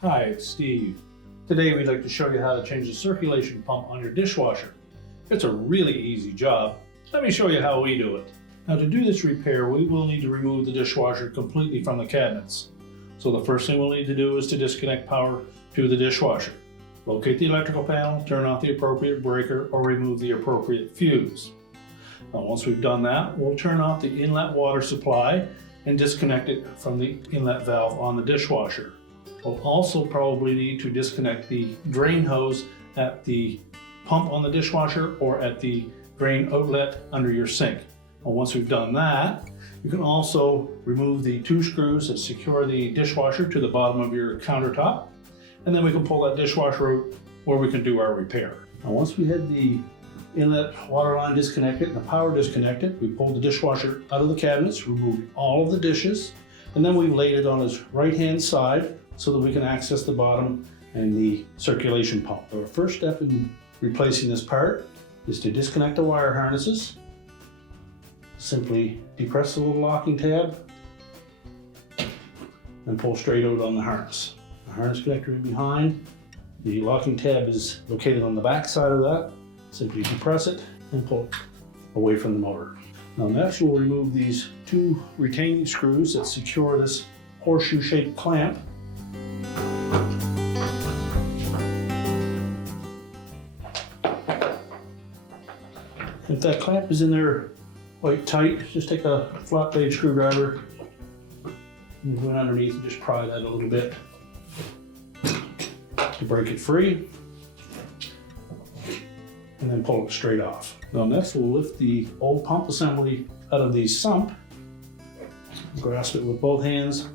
Hi, it's Steve. Today we'd like to show you how to change the circulation pump on your dishwasher. It's a really easy job. Let me show you how we do it. Now, to do this repair, we will need to remove the dishwasher completely from the cabinets. So the first thing we'll need to do is to disconnect power to the dishwasher. Locate the electrical panel, turn off the appropriate breaker, or remove the appropriate fuse. Now, once we've done that, we'll turn off the inlet water supply and disconnect it from the inlet valve on the dishwasher. We'll also probably need to disconnect the drain hose at the pump on the dishwasher or at the drain outlet under your sink. And once we've done that, you can also remove the 2 screws that secure the dishwasher to the bottom of your countertop, and then we can pull that dishwasher out where we can do our repair. Now, once we had the inlet water line disconnected and the power disconnected, we pulled the dishwasher out of the cabinets, removed all of the dishes, and then we've laid it on its right-hand side so that we can access the bottom and the circulation pump. So our first step in replacing this part is to disconnect the wire harnesses. Simply depress the little locking tab and pull straight out on the harness. The harness connector in behind. The locking tab is located on the back side of that. Simply depress it and pull away from the motor. Now next we'll remove these 2 retaining screws that secure this horseshoe-shaped clamp. If that clamp is in there quite tight, just take a flat blade screwdriver and go in underneath and just pry that a little bit to break it free, and then pull it straight off. Now next we'll lift the old pump assembly out of the sump, grasp it with both hands,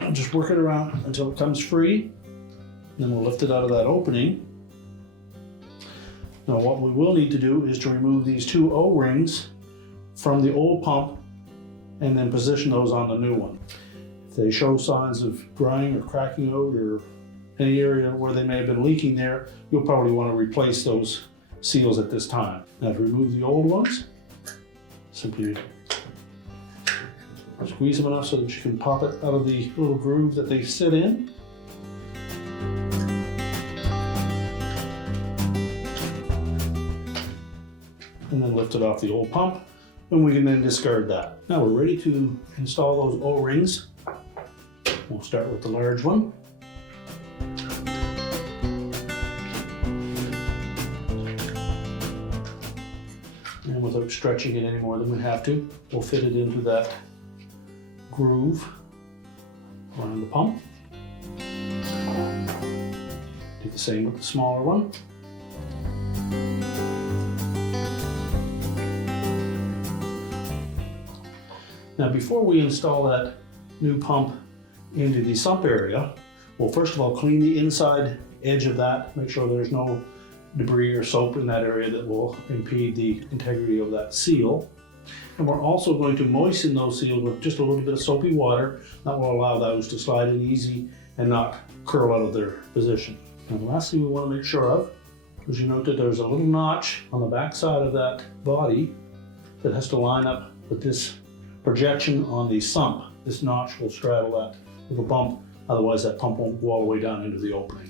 and just work it around until it comes free, and then we'll lift it out of that opening. Now what we will need to do is to remove these 2 O-rings from the old pump and then position those on the new one. If they show signs of drying or cracking out or any area where they may have been leaking there, you'll probably want to replace those seals at this time. Now to remove the old ones, simply squeeze them enough so that you can pop it out of the little groove that they sit in. And then lift it off the old pump, and we can then discard that. Now we're ready to install those O-rings. We'll start with the large one. And without stretching it any more than we have to, we'll fit it into that groove around the pump. Do the same with the smaller one. Now before we install that new pump into the sump area, we'll first of all clean the inside edge of that, make sure there's no debris or soap in that area that will impede the integrity of that seal. And we're also going to moisten those seals with just a little bit of soapy water. That will allow those to slide in easy and not curl out of their position. And the last thing we want to make sure of is you note that there's a little notch on the back side of that body that has to line up with this projection on the sump. This notch will straddle that little bump, otherwise that pump won't go all the way down into the opening.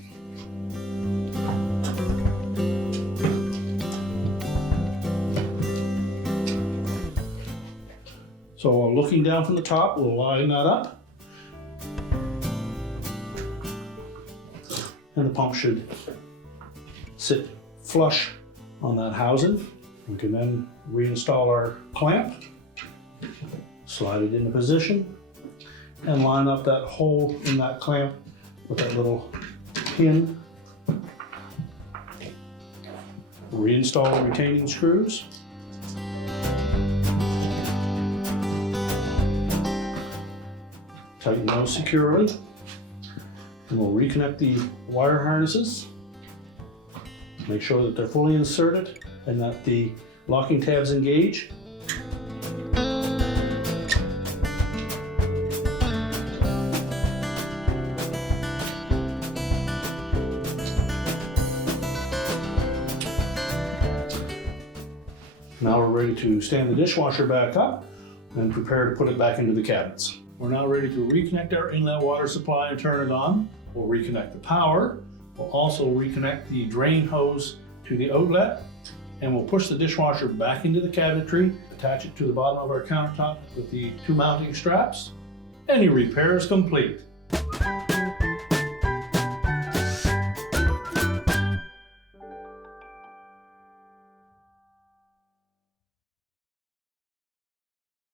So looking down from the top, we'll line that up. And the pump should sit flush on that housing. We can then reinstall our clamp, slide it into position, and line up that hole in that clamp with that little pin. Reinstall the retaining screws. Tighten those securely. And we'll reconnect the wire harnesses. Make sure that they're fully inserted and that the locking tabs engage. Now we're ready to stand the dishwasher back up and prepare to put it back into the cabinets. We're now ready to reconnect our inlet water supply and turn it on. We'll reconnect the power. We'll also reconnect the drain hose to the outlet, and we'll push the dishwasher back into the cabinetry, attach it to the bottom of our countertop with the 2 mounting straps, and your repair is complete.